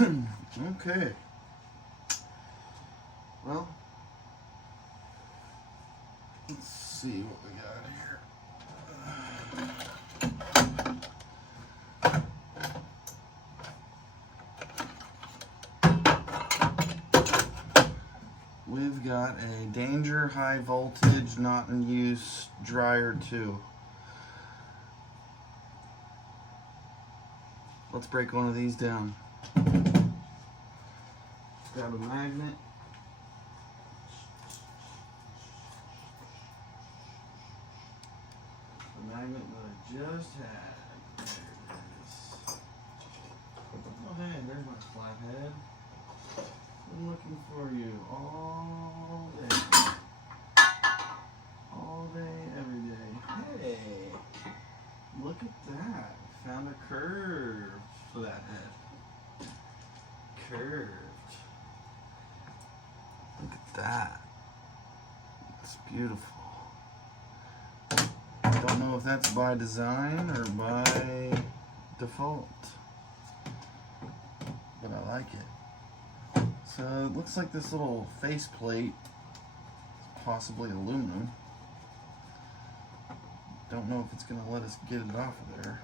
Okay. Well, let's see what we got here. We've got a Danger high voltage, not in use dryer 2. Let's break one of these down. Grab a magnet. The magnet that I just had. There it is. Oh hey, there's my flathead. I'm looking for you all day. All day, every day. Hey, look at that. Found a curved flathead. Curved. Look at that. It's beautiful. Don't know if that's by design or by default, but I like it. So it looks like this little faceplate is possibly aluminum. Don't know if it's going to let us get it off of there.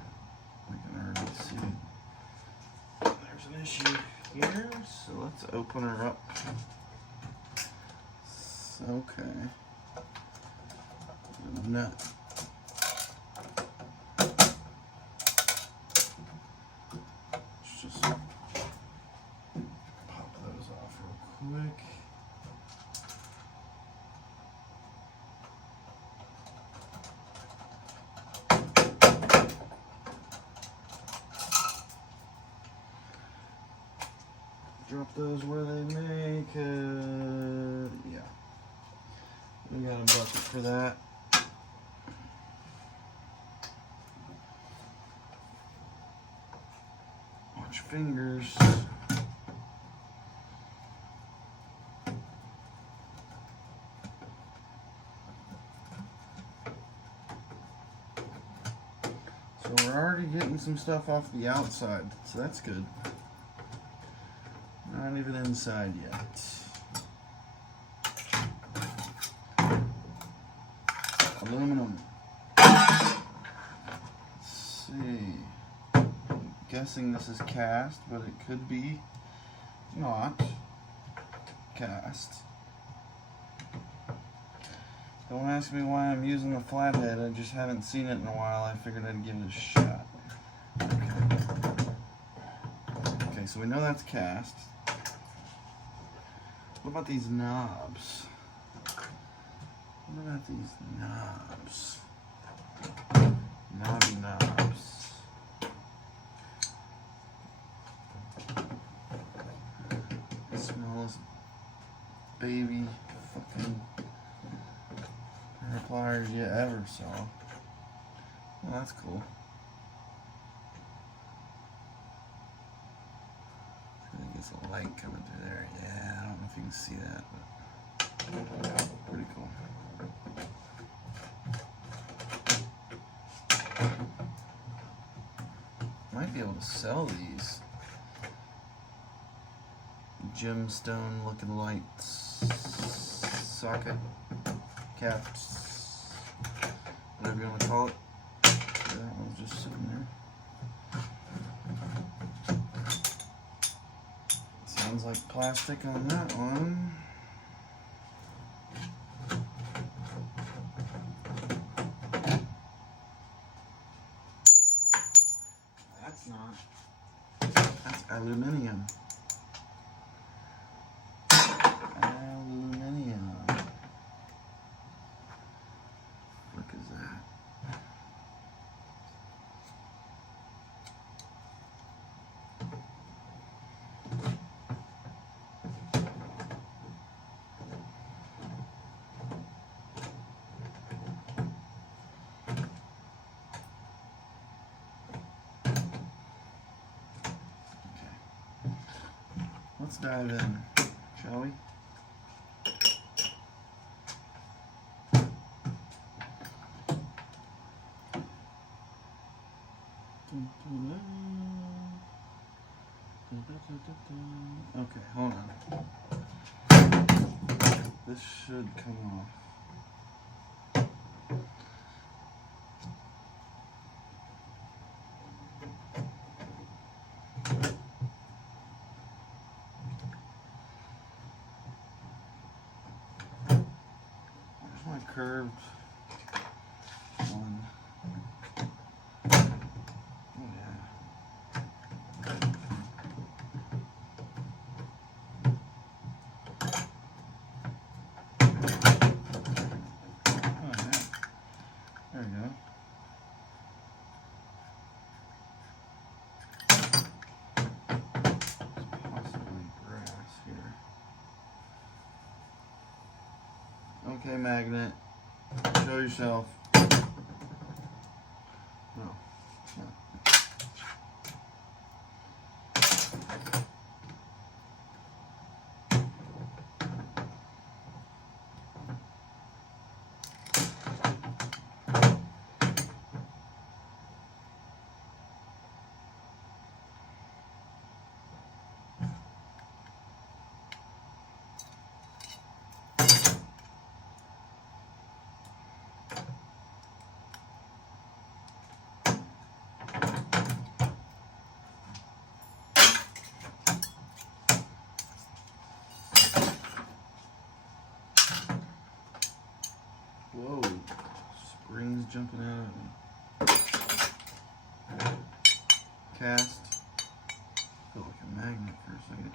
We can already see there's an issue here, so let's open her up. Okay. Nut. Let's just pop those off real quick. Drop those where they may, yeah. We got a bucket for that. Watch your fingers. So we're already getting some stuff off the outside, so that's good. Not even inside yet. Aluminum. Let's see. I'm guessing this is cast, but it could be not cast. Don't ask me why I'm using a flathead. I just haven't seen it in a while. I figured I'd give it a shot. Okay, so we know that's cast. What about these knobs? What about these knobs? Knobby knobs. The smallest baby fucking hair pliers you ever saw. Well, that's cool. I think it's a light coming through there. Yeah, I don't know if you can see that, but pretty cool. Might be able to sell these gemstone looking lights, socket caps, whatever you want to call it. That one's just sitting there. Sounds like plastic on that one. That's not. That's aluminium. Aluminium. What is that? Let's dive in, shall we? Okay, hold on. This should come off. There's my curved one. Oh yeah. Oh yeah. There we go. Possibly grass here. Okay, magnet. Show yourself. No. No. Whoa. Springs jumping out of me. Cast. Feel like a magnet for a second.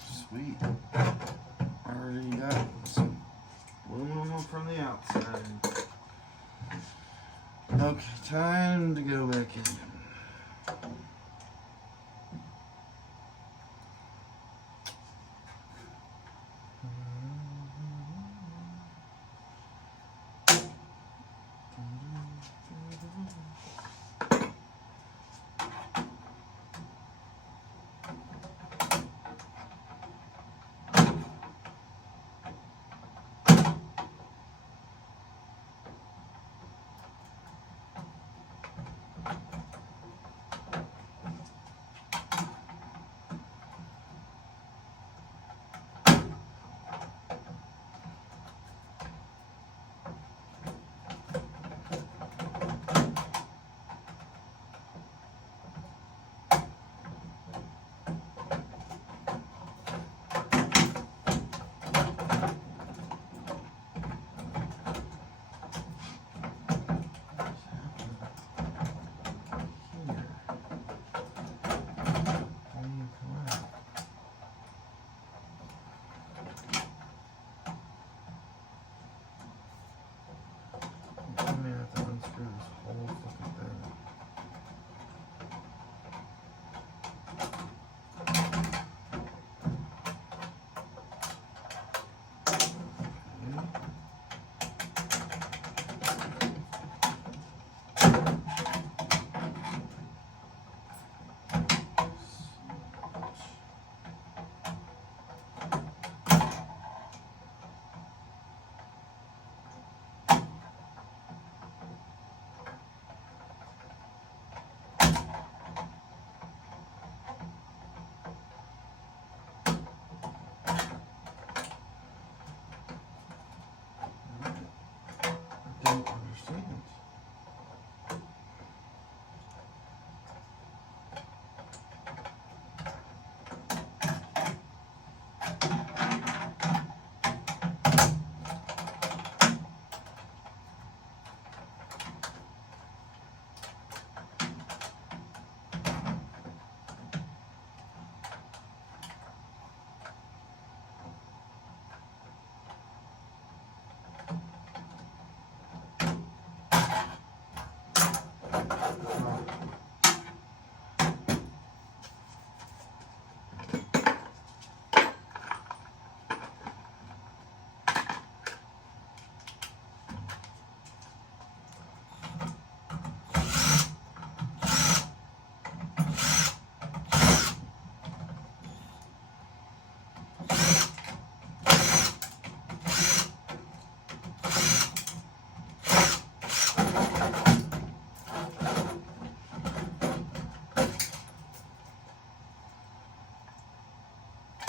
Sweet. Already got some aluminum from the outside. Okay, time to go back in.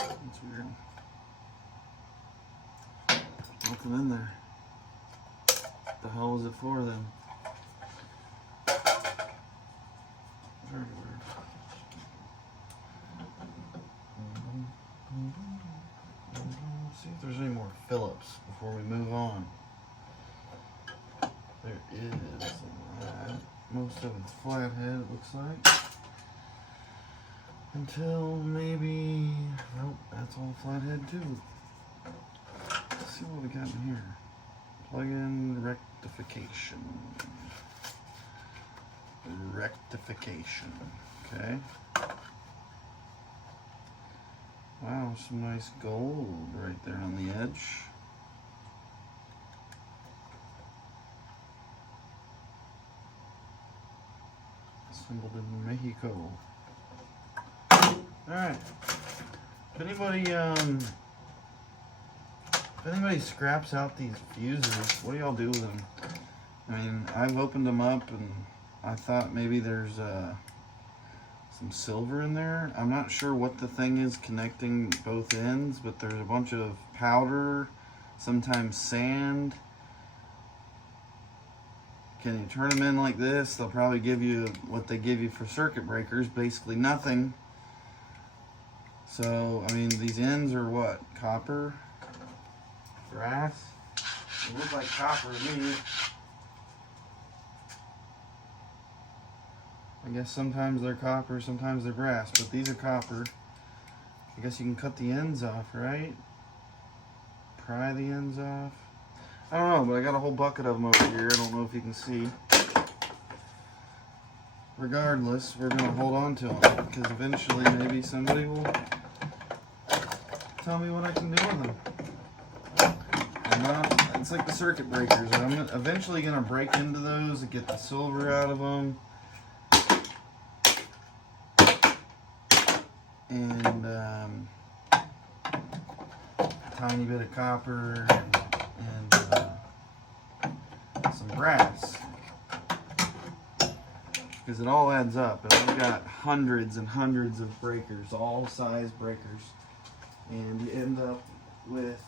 That's weird. Nothing in there. What the hell was it for then? Very weird. See if there's any more Phillips before we move on. There is. Most of it's flathead, it looks like. Until maybe, nope, that's all flathead too. Let's see what we got in here. Plug-in rectification. Rectification, okay. Wow, some nice gold right there on the edge. Assembled in Mexico. Alright. If anybody scraps out these fuses, what do y'all do with them? I mean, I've opened them up and I thought maybe there's some silver in there. I'm not sure what the thing is connecting both ends, but there's a bunch of powder, sometimes sand. Can you turn them in like this? They'll probably give you what they give you for circuit breakers, basically nothing. So, I mean, these ends are what? Copper? Brass? They look like copper to me. I guess sometimes they're copper, sometimes they're brass, but these are copper. I guess you can cut the ends off, right? Pry the ends off. I don't know, but I got a whole bucket of them over here. I don't know if you can see. Regardless, we're going to hold on to them, because eventually maybe somebody will tell me what I can do with them. It's like the circuit breakers. I'm eventually going to break into those and get the silver out of them. And a tiny bit of copper and some brass, because it all adds up. And I've got hundreds and hundreds of breakers, all size breakers, and you end up with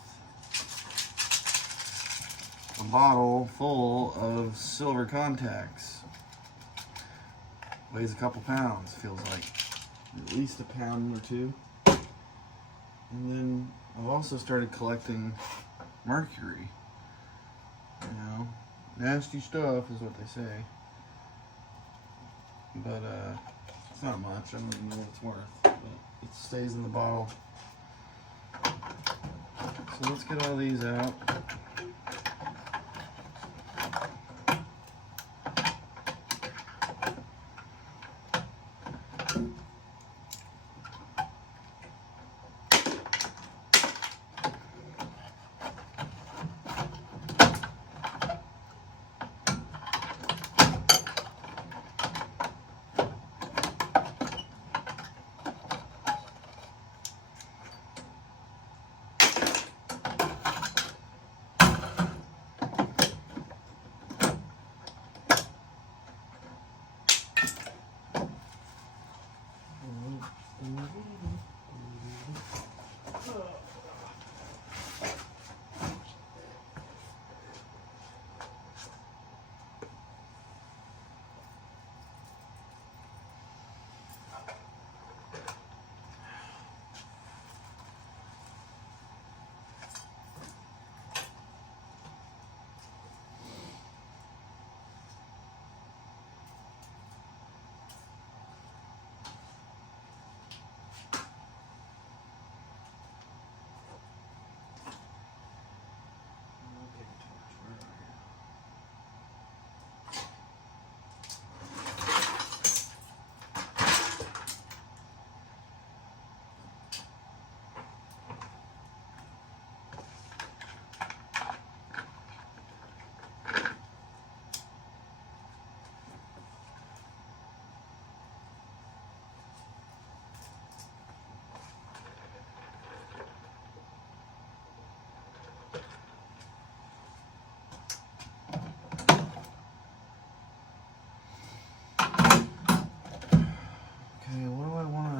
a bottle full of silver contacts. Weighs a couple pounds, feels like. At least a pound or two. And then I've also started collecting mercury. You know, nasty stuff is what they say. But it's not much. I don't even know what it's worth. But it stays in the bottle. So let's get all these out.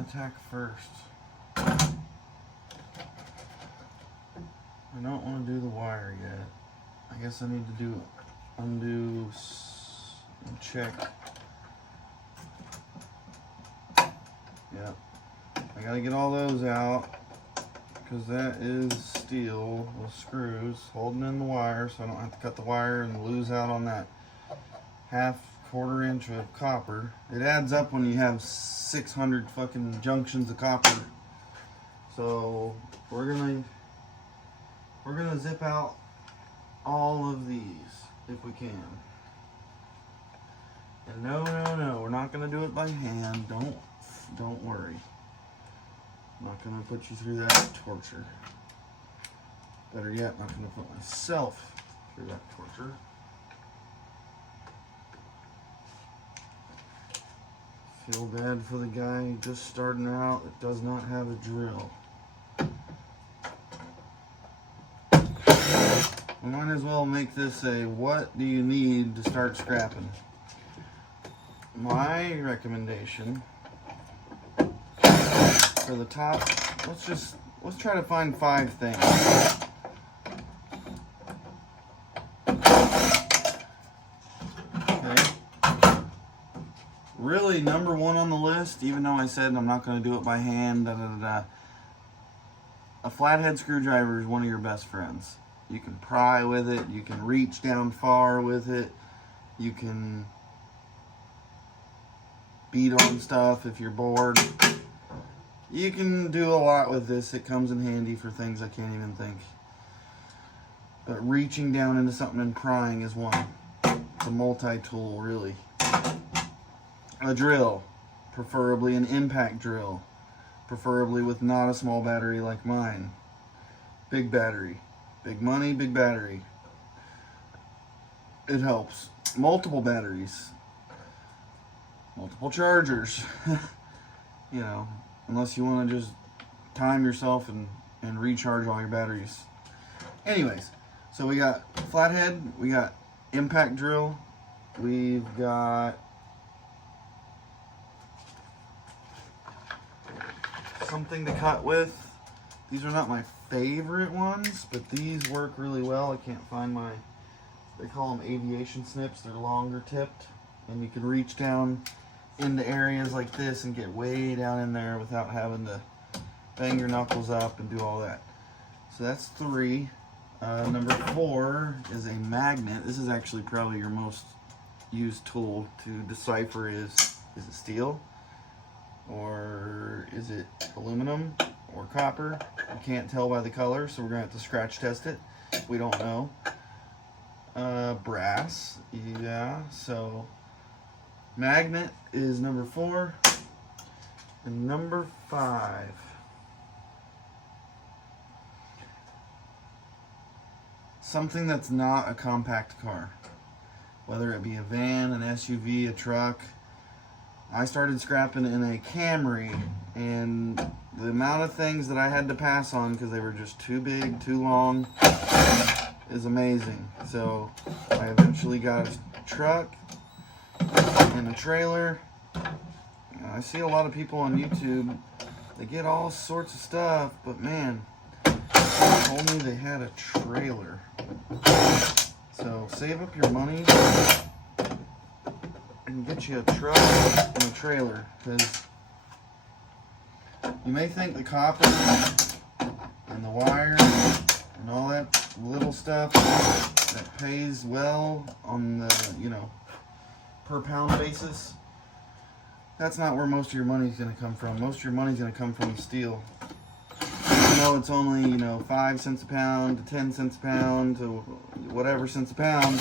Attack first. I don't want to do the wire yet. I guess I need to do undo and check. Yep. I gotta get all those out because that is steel with screws holding in the wire, so I don't have to cut the wire and lose out on that quarter inch of copper. It adds up when you have 600 fucking junctions of copper. So we're gonna zip out all of these if we can. And no, we're not gonna do it by hand. Don't worry. I'm not gonna put you through that torture. Better yet, I'm not gonna put myself through that torture. Feel bad for the guy just starting out that does not have a drill. We might as well make this a what do you need to start scrapping. My recommendation for the top, let's try to find 5 things. Okay. Really, number 1 on the list, even though I said I'm not going to do it by hand, a flathead screwdriver is one of your best friends. You can pry with it, you can reach down far with it, you can beat on stuff if you're bored. You can do a lot with this. It comes in handy for things I can't even think. But reaching down into something and prying is one. It's a multi-tool, really. A drill, preferably an impact drill, preferably with not a small battery like mine. Big battery. Big money, big battery. It helps. Multiple batteries. Multiple chargers. You know, unless you want to just time yourself and recharge all your batteries. Anyways, so we got flathead, we got impact drill, we've got something to cut with. These are not my favorite ones, but these work really well. I can't find my, they call them aviation snips. They're longer tipped, and you can reach down into areas like this and get way down in there without having to bang your knuckles up and do all that. So that's 3. Number 4 is a magnet. This is actually probably your most used tool to decipher is it steel or is it aluminum or copper? You can't tell by the color, so we're gonna have to scratch test it. We don't know. Brass, yeah, so magnet is number 4. And number 5. Something that's not a compact car. Whether it be a van, an SUV, a truck. I started scrapping in a Camry, and the amount of things that I had to pass on because they were just too big, too long, is amazing. So I eventually got a truck and a trailer. I see a lot of people on YouTube, they get all sorts of stuff, but man, they told me they had a trailer. So save up your money and get you a truck and a trailer, because you may think the copper and the wire and all that little stuff that pays well on the, you know, per pound basis. That's not where most of your money's going to come from. Most of your money's going to come from the steel. Even though it's only, you know, 5 cents a pound to 10 cents a pound to whatever cents a pound,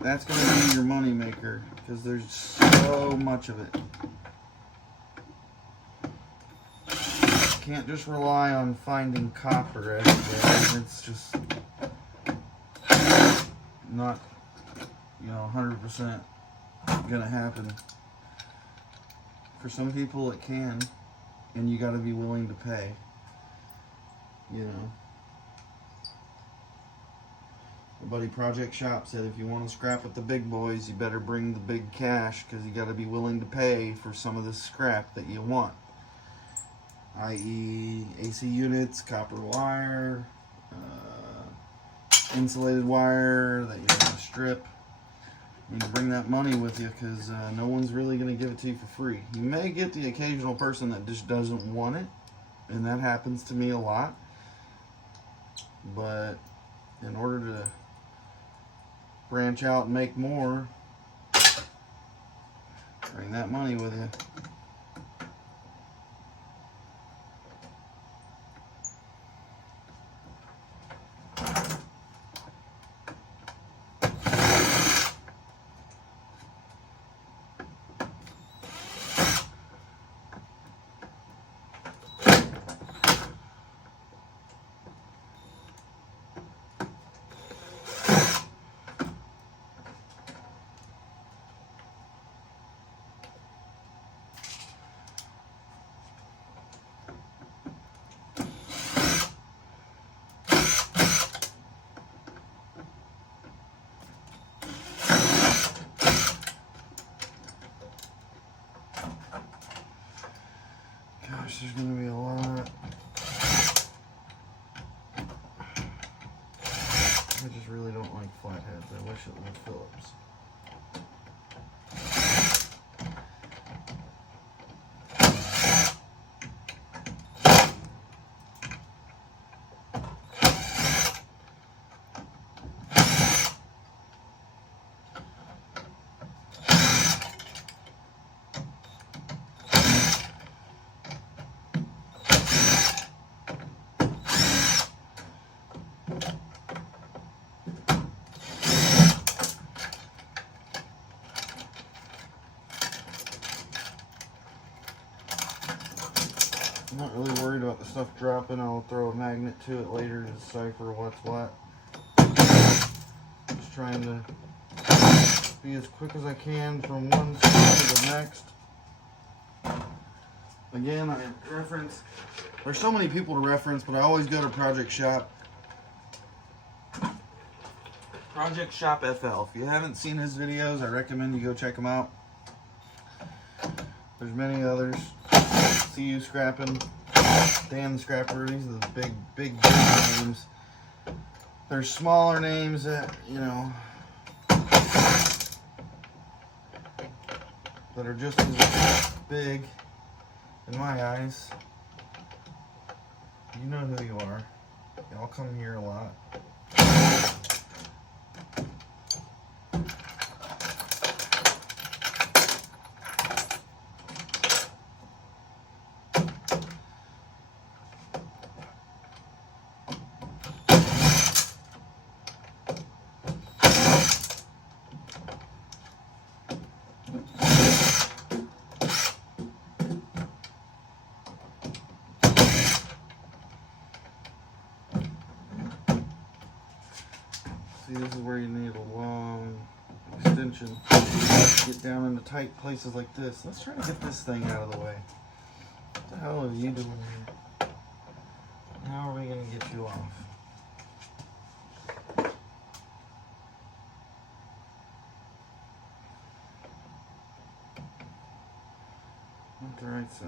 that's going to be your money maker because there's so much of it. You can't just rely on finding copper everywhere. It's just not, you know, 100% going to happen. For some people it can, and you got to be willing to pay, you know. My buddy Project Shop said if you want to scrap with the big boys, you better bring the big cash, because you got to be willing to pay for some of the scrap that you want, i.e. AC units, copper wire, insulated wire that you're going to strip. You can bring that money with you because no one's really going to give it to you for free. You may get the occasional person that just doesn't want it, and that happens to me a lot. But in order to branch out and make more, bring that money with you. Gosh, there's going to be a lot. I just really don't like flatheads. I wish it was Phillips. I'm not really worried about the stuff dropping. I'll throw a magnet to it later to decipher what's what. Just trying to be as quick as I can from one spot to the next. Again, I reference, there's so many people to reference, but I always go to Project Shop. Project Shop FL. If you haven't seen his videos, I recommend you go check them out. There's many others. See You Scrapping, Dan the Scrapper. These are the big names. There's smaller names that, you know, that are just as big in my eyes. You know who you are. Y'all come here a lot. See, this is where you need a long extension. Get down into tight places like this. Let's try to get this thing out of the way. What the hell are you doing here? How are we going to get you off? Not the right size.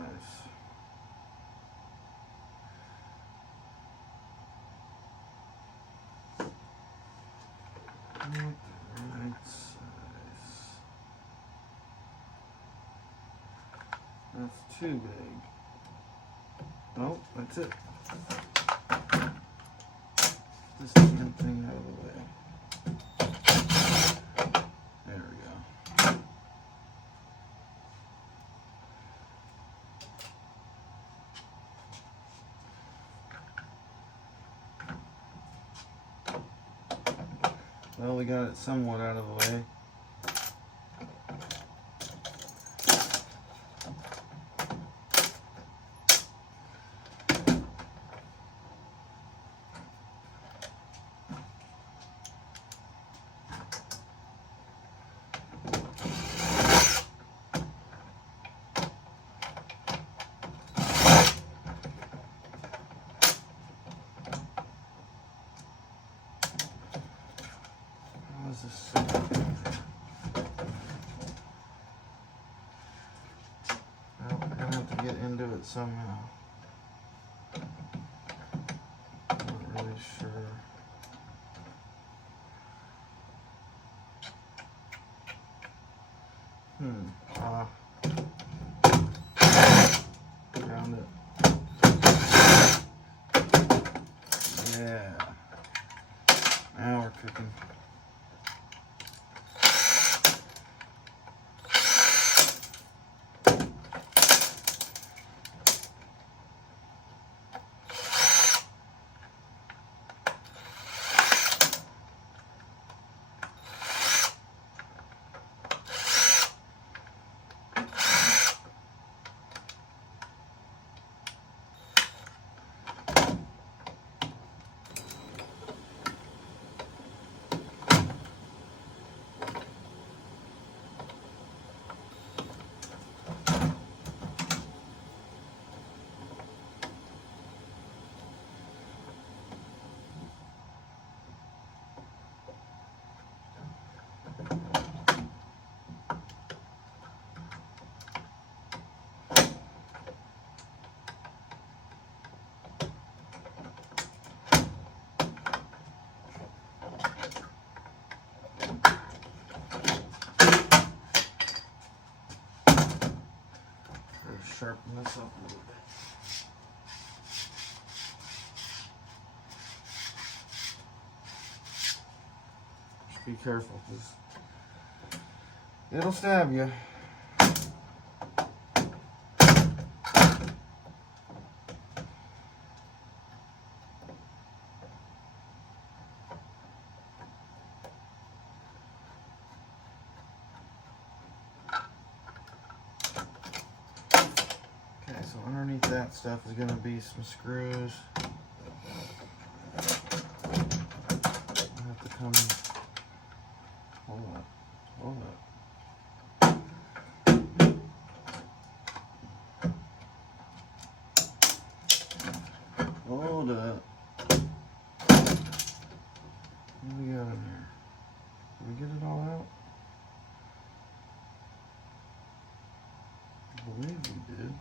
Not the right size. That's too big. Nope, that's it. This damn thing out of the way. There we go. Well, we got it somewhat out of the way. This I'm gonna have to get into it somehow. I don't really really sure. Found it. Yeah. Now we're cooking. Sharpen this up a little bit. Just be careful, because it'll stab you. So underneath that stuff is going to be some screws. I have to come. Hold up. Hold up. Hold up. What do we got in there? Did we get it all out? I believe we did.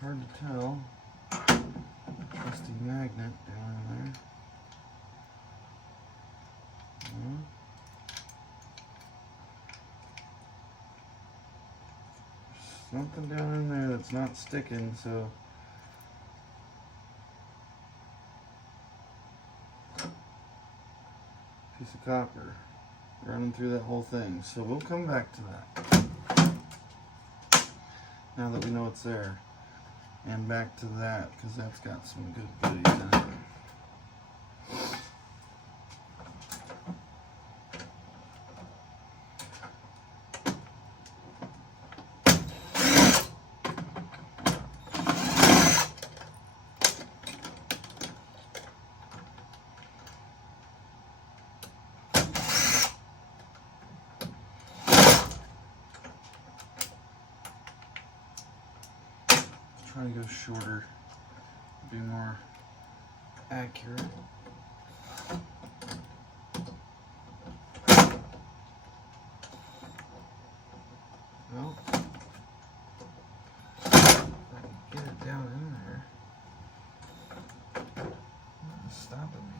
Hard to tell. Trusty magnet down in there. There's something down in there that's not sticking, so piece of copper running through that whole thing. So we'll come back to that now that we know it's there. And back to that, because that's got some good goodies in it. Trying to go shorter, be more accurate. Well, if I can get it down in there, it's stopping me.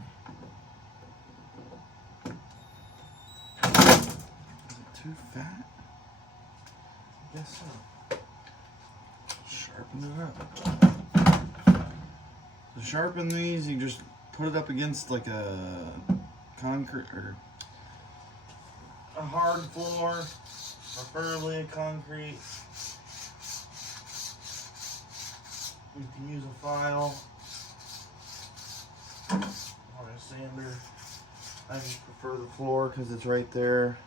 Is it too fat? I guess so. Sharpen it up. To sharpen these, you just put it up against like a concrete or a hard floor, preferably a concrete. You can use a file or a sander. I just prefer the floor because it's right there.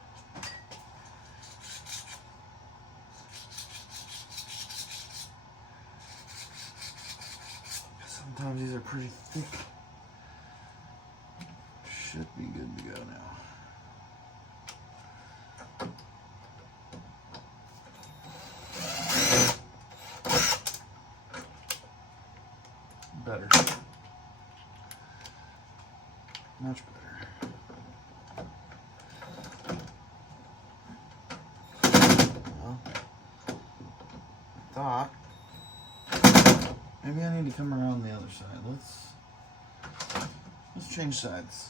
Sometimes these are pretty thick. Should be good to go now. Better. Much better. Well, I thought maybe I need to come around the other side. Let's Let's change sides.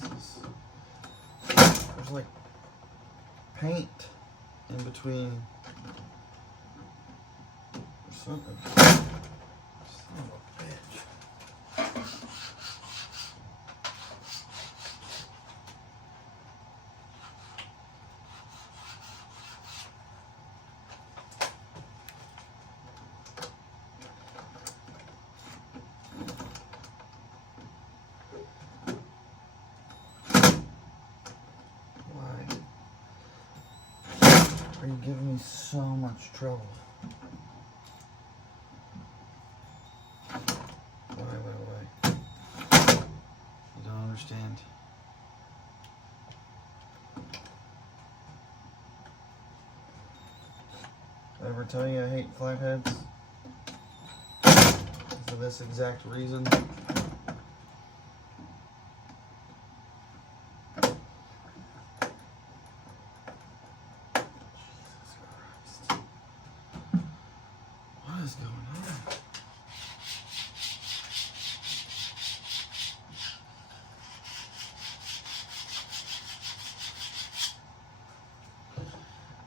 Jesus. There's like paint in between or something. Son of a bitch. Are you giving me so much trouble? Why? You don't understand. Did I ever tell you I hate flatheads? For this exact reason. What is going on?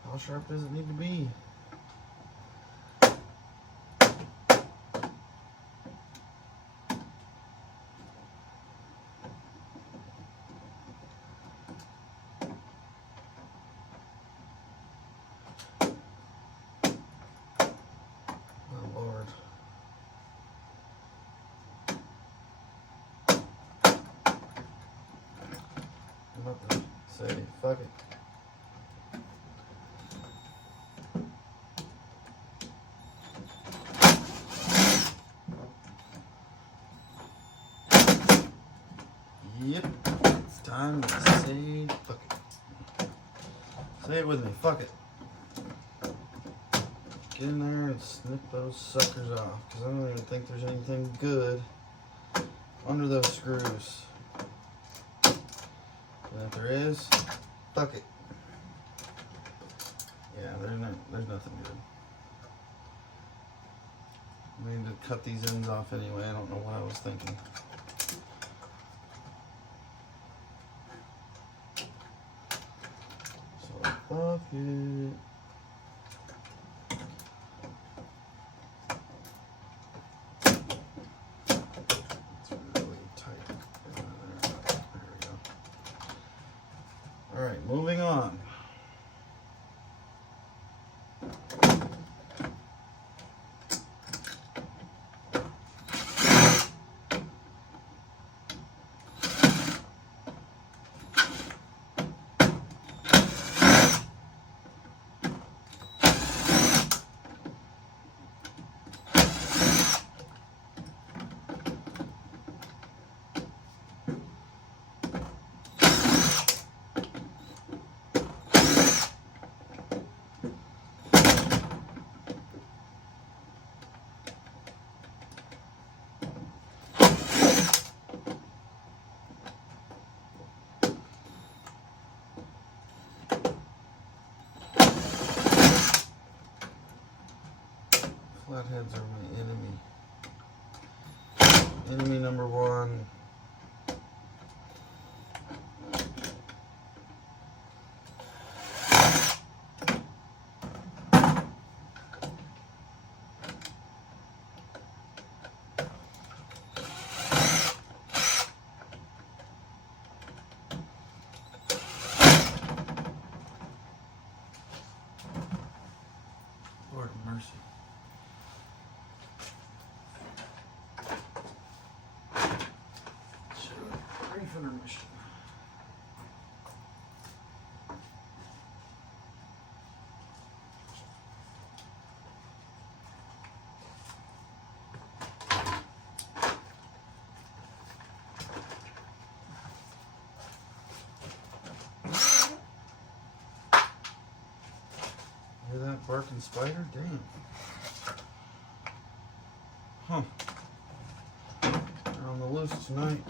How sharp does it need to be? Oh Lord. I'm about to say, fuck it. Yep, it's time to say fuck it. Say it with me, fuck it. Get in there and snip those suckers off, because I don't even think there's anything good under those screws. And if there is, fuck it. Yeah, there's nothing good. I need to cut these ends off anyway, I don't know what I was thinking. So, fuck it. Alright, moving on. Flatheads are my enemy. Enemy number one. Lord of mercy. barking spider? Damn. Huh. They're on the loose tonight.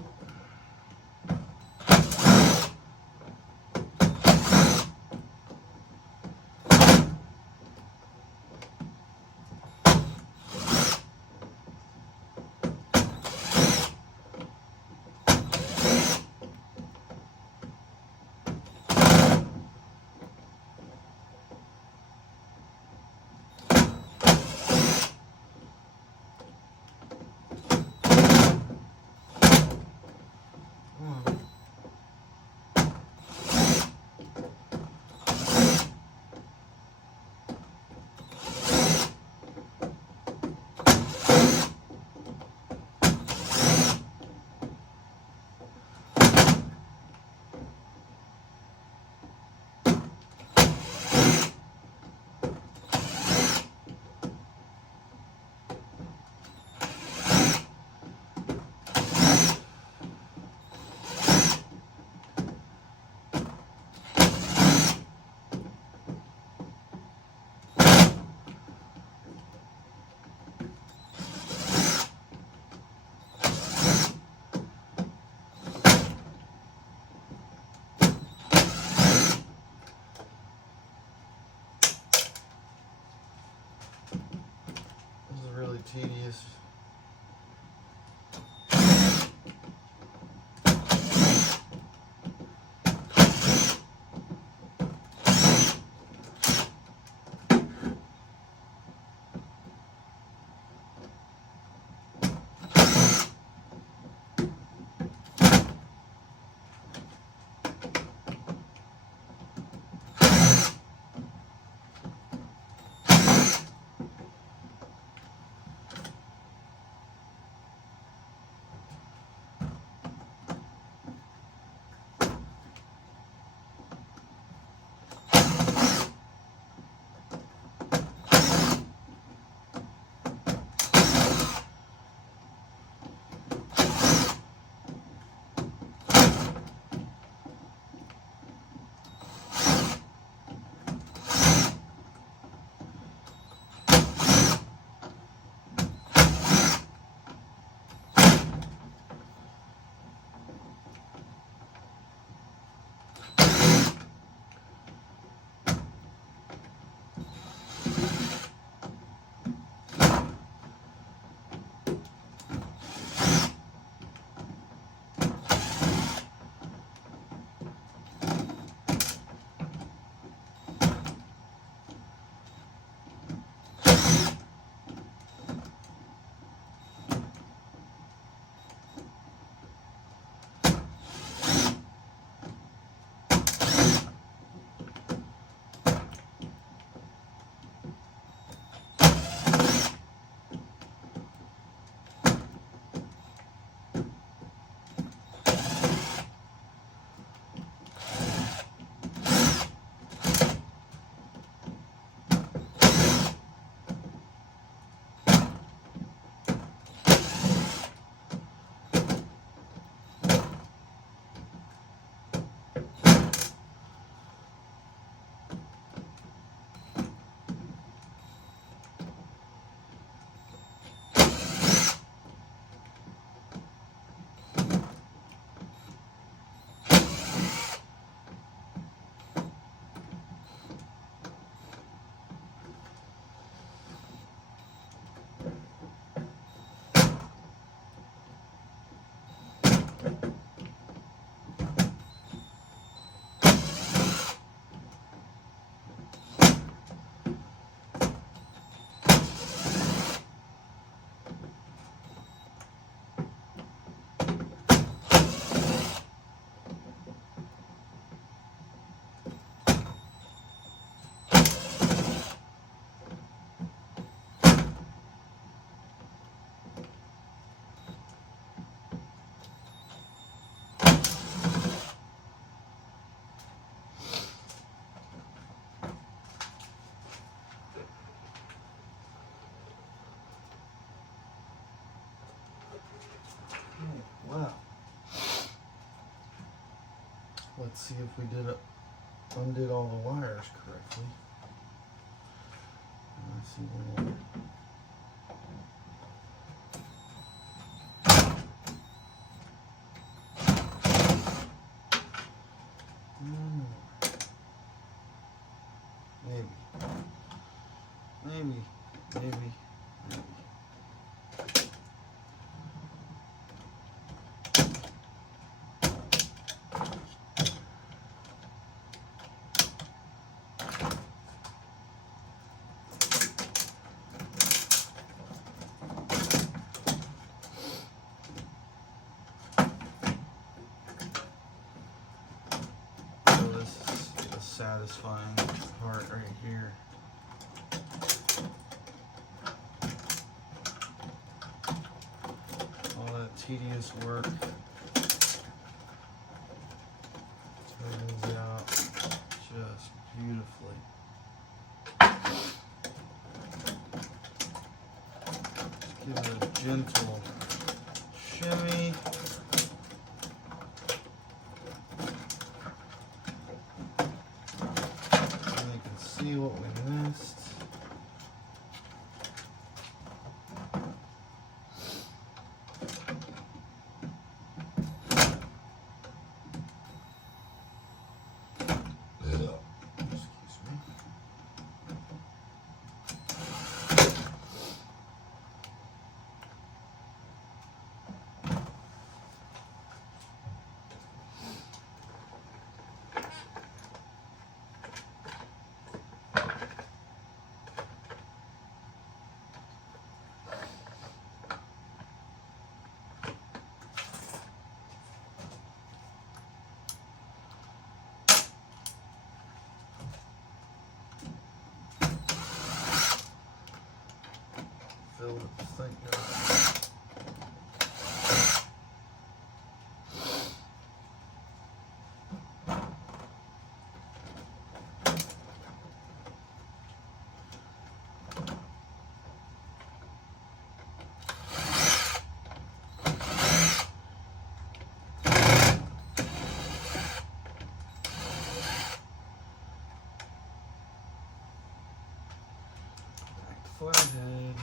Really tedious. Wow. Let's see if we undid all the wires correctly. see more. Maybe. So this is the satisfying part right here. All that tedious work turns out just beautifully. Just give it a gentle shimmy. And you can see what we missed. Fill the thing up. Back to flathead.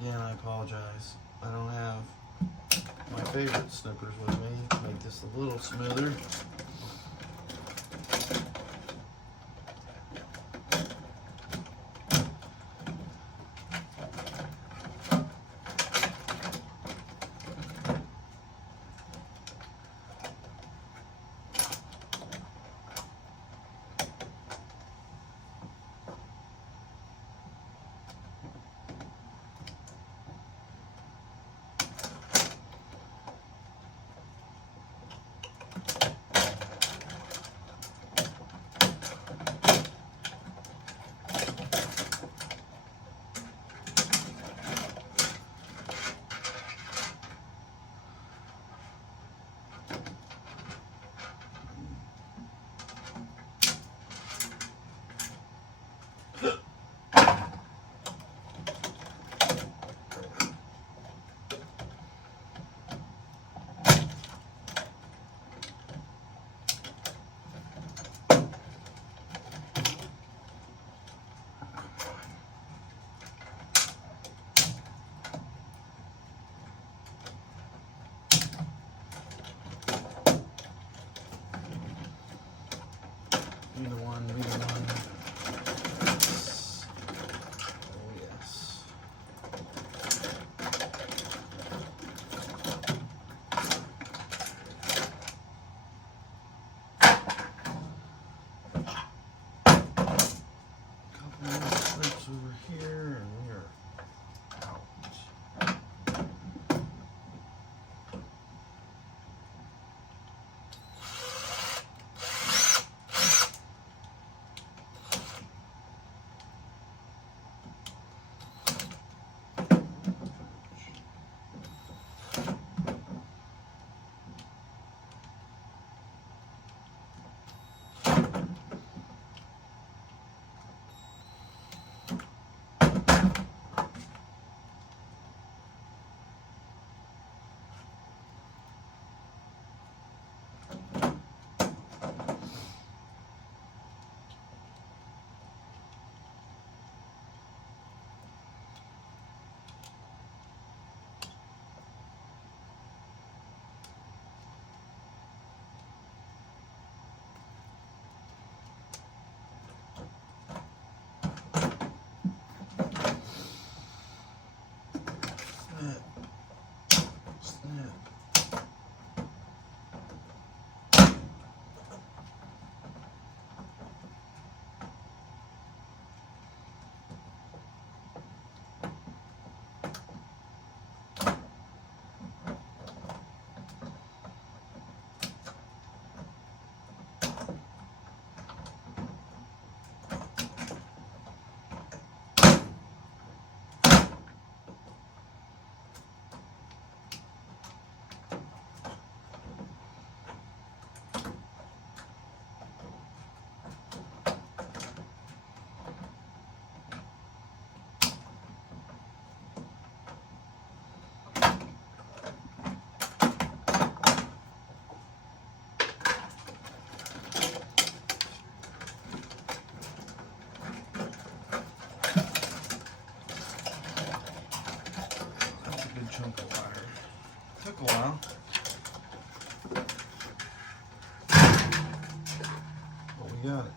Again, I apologize. I don't have my favorite snippers with me to make this a little smoother. Be the one, be the one. Yes. Oh, yes. Couple more slips over here, and we are out. Snap. Snap. That's a good chunk of wire. Took a while. But we got it.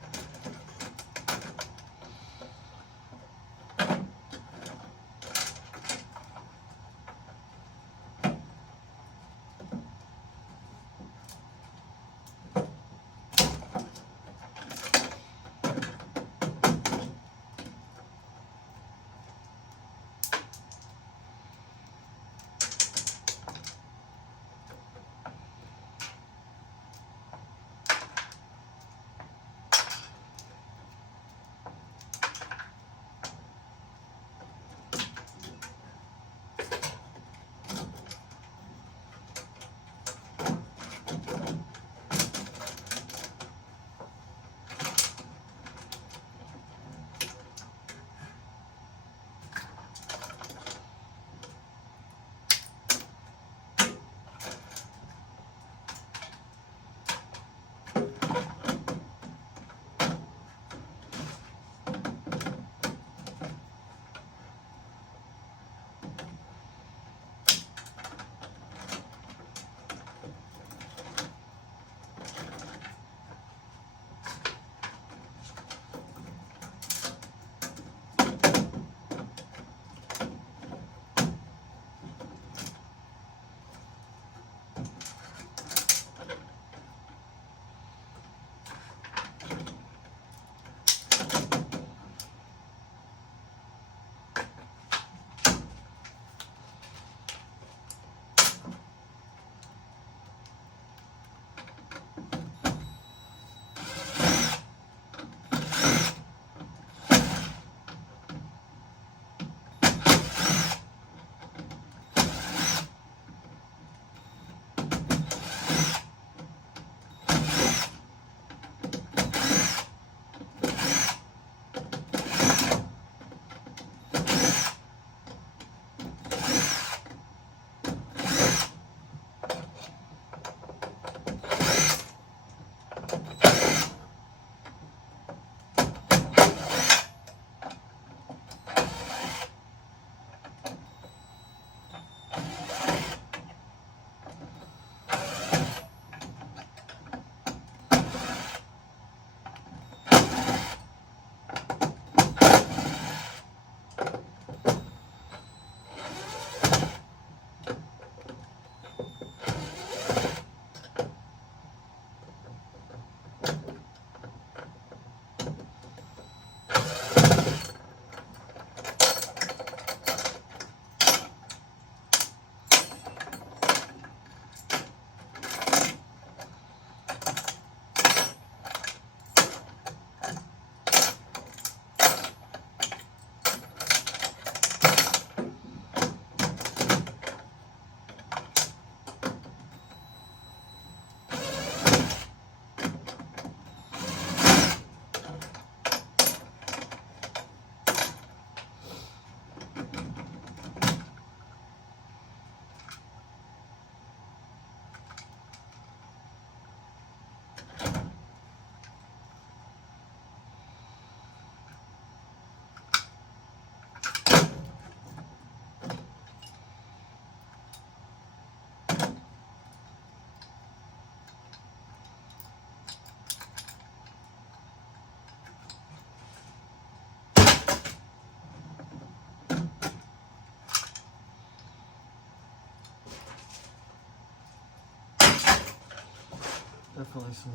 definitely some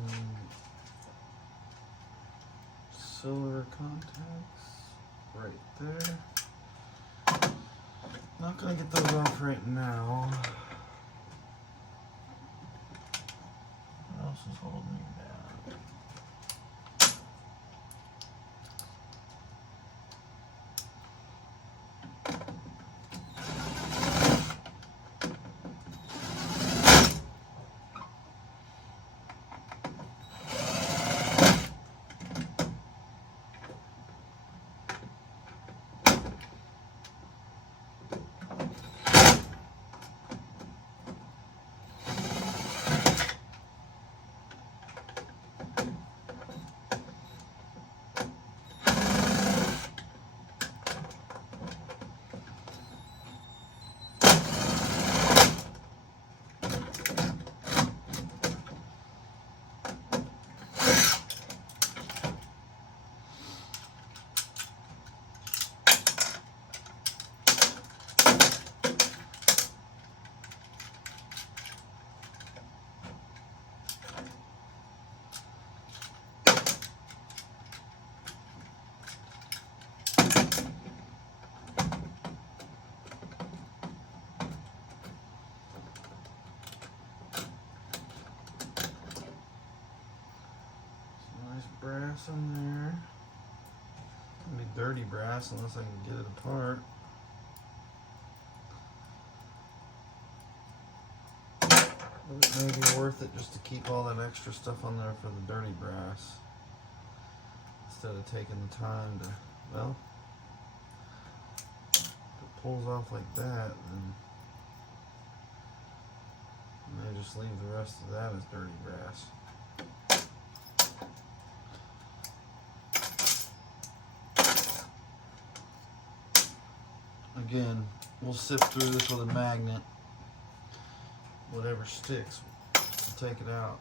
silver contacts right there. Not gonna get those off right now. What else is holding me down? Brass in there. It's gonna be dirty brass unless I can get it apart. But it may be worth it just to keep all that extra stuff on there for the dirty brass instead of taking the time to, well, if it pulls off like that, then I may just leave the rest of that as dirty brass. Again, we'll sift through this with a magnet. Whatever sticks, we'll take it out.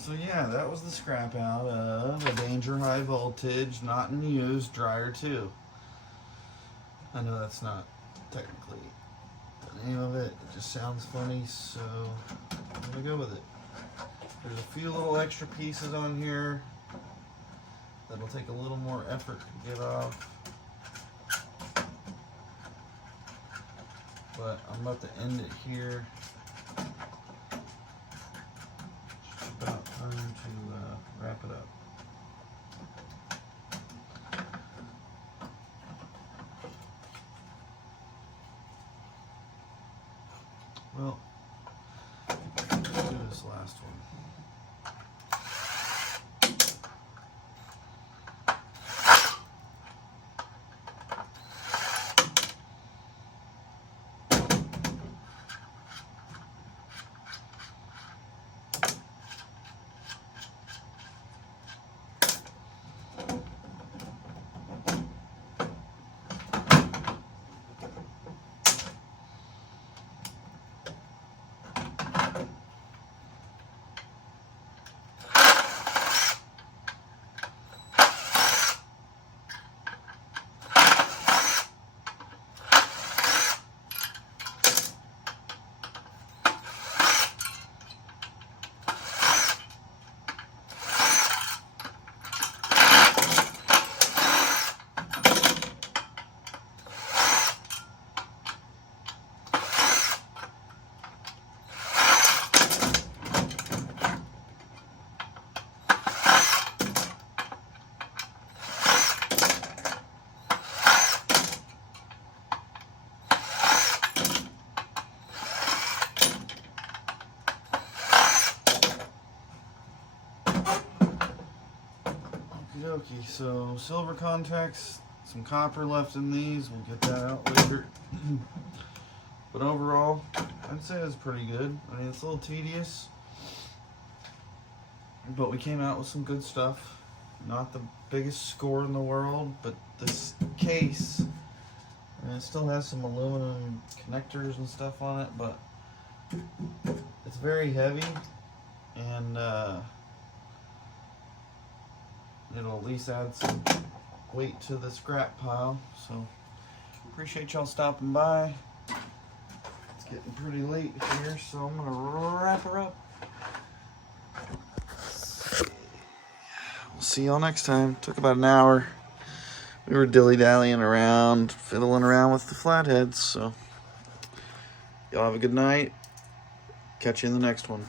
So yeah, that was the scrap out of a Danger High Voltage, not in use, Dryer 2. I know that's not technically the name of it, it just sounds funny, so I'm gonna go with it. There's a few little extra pieces on here that'll take a little more effort to get off. But I'm about to end it here. About time to wrap it up. Well, let's do this last one. tricky. So silver contacts, some copper left in these. We'll get that out later. But overall, I'd say it's pretty good. I mean, it's a little tedious, but we came out with some good stuff. Not the biggest score in the world, but this case, and it still has some aluminum connectors and stuff on it, but it's very heavy, and it'll at least add some weight to the scrap pile. So appreciate y'all stopping by. It's getting pretty late here, so I'm gonna wrap her up. We'll see y'all next time. Took about an hour. We were dilly-dallying around, fiddling around with the flatheads, so y'all have a good night. Catch you in the next one.